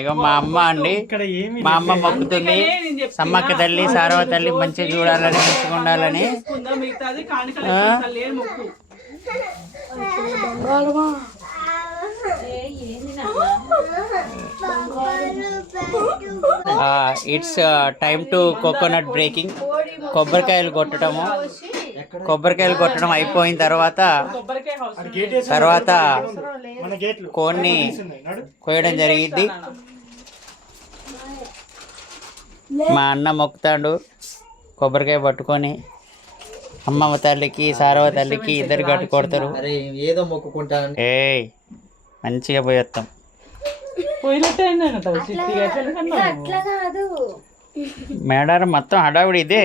ఇక మా అమ్మ అండి, మా అమ్మ మొక్కుతుంది సమ్మక్క తల్లి సారవ తల్లి మంచిగా చూడాలని మంచిగా ఉండాలని. It's time to coconut breaking. కొబ్బరికాయలు కొట్టడం అయిపోయిన తర్వాత కోన్ని కోయడం జరిగింది. మా అన్న మొక్కుతాడు కొబ్బరికాయ పట్టుకొని. అమ్మమ్మ తల్లికి సారవ తల్లికి ఇద్దరు గట్టు కొడతారు. ఏదో మొక్కుకుంటాను. మంచిగా పోయేస్తాం. మేడారం మొత్తం హడావుడి ఇదే.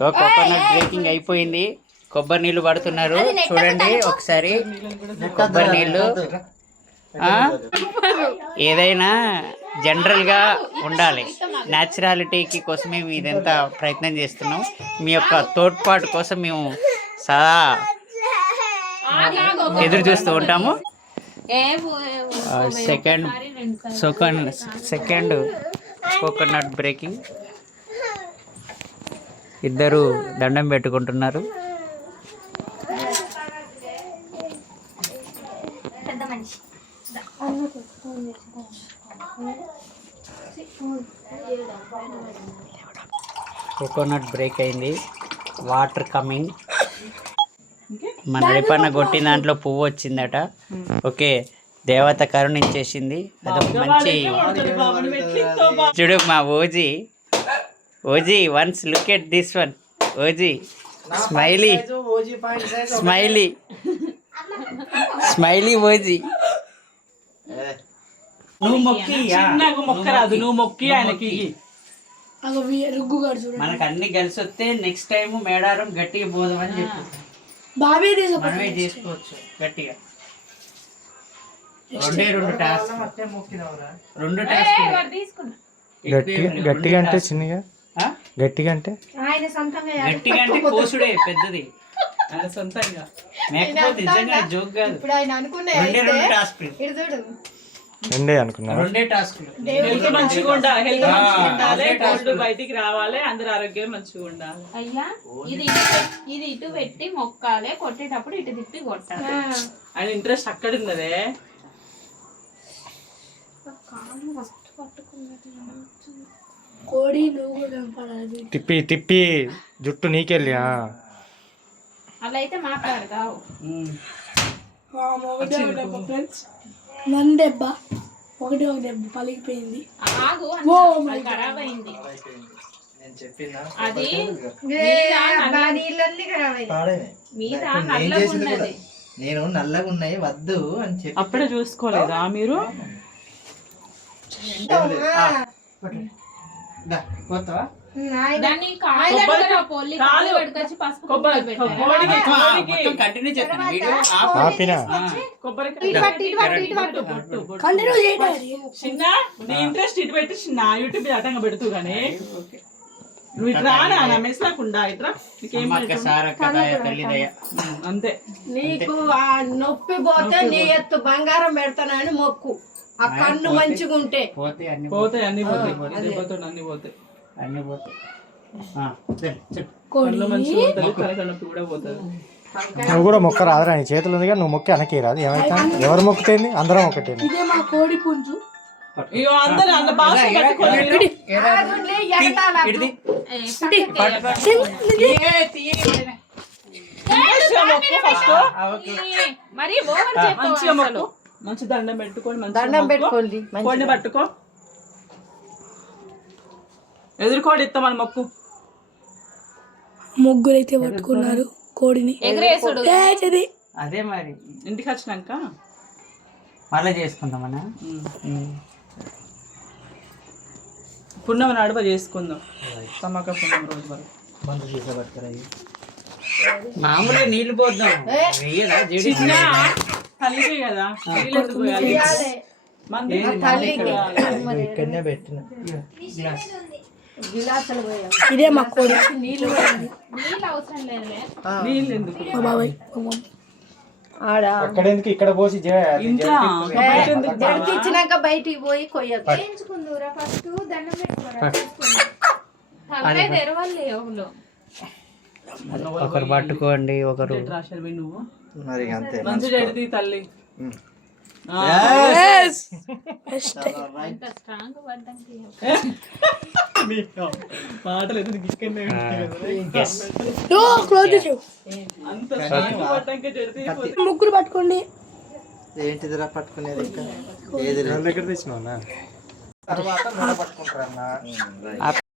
కోకోనట్ బ్రేకింగ్ అయిపోయింది. కొబ్బరి నీళ్ళు పడుతున్నారు చూడండి ఒకసారి. కొబ్బరి నీళ్ళు ఏదైనా జనరల్గా ఉండాలి. న్యాచురాలిటీకి కోసమే మేము ఇదంతా ప్రయత్నం చేస్తున్నాం. మీ యొక్క తోడ్పాటు కోసం మేము సదా ఎదురు చూస్తూ ఉంటాము. Second coconut breaking. ఇద్దరు దండం పెట్టుకుంటున్నారు. కోకోనట్ బ్రేక్ అయింది. Water coming. మన రేపన్న కొట్టిన దాంట్లో పువ్వు వచ్చిందట. ఓకే, దేవత కరుణించేసింది. అదొక మంచి చూడు మా OG once look at this one. OG smiley OG. మనకు అన్ని కలిసి వస్తే నెక్స్ట్ టైం మేడారం గట్టిగా పోదామని చెప్పు. మనమే చేసుకోవచ్చు గట్టిగా. రెండు టాస్క్ గట్టిగా అంటే చిన్నగా, గట్టిగా అంటే కోసుడే పెద్దది సొంతంగా. మేకపోతే నిజంగా జోక్ కాదు. రెండు టాస్క్ రెండే టాస్క్లు. బయటికి రావాలి, అందరు ఆరోగ్యం మంచిగా ఉండాలి. అయ్యా ఇది ఇటు పెట్టి మొక్కాలి, కొట్టేటప్పుడు ఇటు తిప్పి కొట్టాలి. ఆయన ఇంట్రెస్ట్ అక్కడ ఉన్నదే. తిప్పి తిప్పి జుట్టు నీకెళ్ళి అలా అయితే మాట్లాడదావు. దెబ్బ ఒక దెబ్బ పలిగిపోయింది. ఖరాబ్ అయింది. నేను నల్లగా ఉన్నాయి వద్దు అని చెప్పి అప్పుడే చూసుకోలేదా మీరు? చిన్న నీ ఇంట్రెస్ట్ ఇటు పెట్టి చిన్న యూట్యూబ్ అటంగా పెడుతూ గానీ నువ్వు ఇటు రానా మెస్ లేకుండా ఇట్రా. అంతే. నీకు ఆ నొప్పి పోతే నీ ఎత్తు బంగారం పెడతానని మొక్కు. ఆ కన్ను మంచిగా ఉంటే పోతాయి, అన్ని పోతాయి, అన్ని పోతాయి. నువ్వు కూడా మొక్క రాదురా, నీ చేతులు ఉంది నువ్వు మొక్క వెనక్కి రాదు. ఏమైతే ఎవరు మొక్కుతుంది? అందరం ఒకటి. ఇదే మా కోడి పుంజు. మంచి దండం పెట్టుకోండి. కోడిని పట్టుకో, ఎదుర్కోడి ఇస్తామని మొక్కు. ముగ్గురైతే పట్టుకున్నారు కోడిని. అదే మరి ఇంటికి వచ్చినాక మళ్ళీ చేసుకుందామన్నా. పున్నమ నడువ చేసుకుందాం. సమ్మక్క పున్నమ రోజు వరకు మామూలుగా నీళ్లు పోద్దాం. తల్లికే కదా ఇక్కడనే పెట్టిన. ఇదే మా కోడి. నీళ్ళు అవసరం లేదు. నీళ్ళు ఎందుకు? మా బాబాయ్ ఆడ అక్కడ ఎందుకు ఇక్కడ పోసి ఇంట్లో బయట ఎందుకు బావా? జడికి ఇచ్చినాక బయటికి పోయి కొయ్యదు. ఒకరు పట్టుకోండి, ఒకరు రా శర్మి నువ్వు మరి అంతే మంచి జడితి తల్లి. మాటలు ఎందుకు ఇక్కడనే ఉంటాయి కదా. అంత స్ట్రాంగ్ పడ్డాక జడితి ముగ్గురు పట్టుకోండి. ఏంటిదిరా పట్టుకునేది ఇంకా ఏది దగ్గర తెచ్చినావునా? తర్వాత నూనె పట్టుకుంటారన్నా. ఆ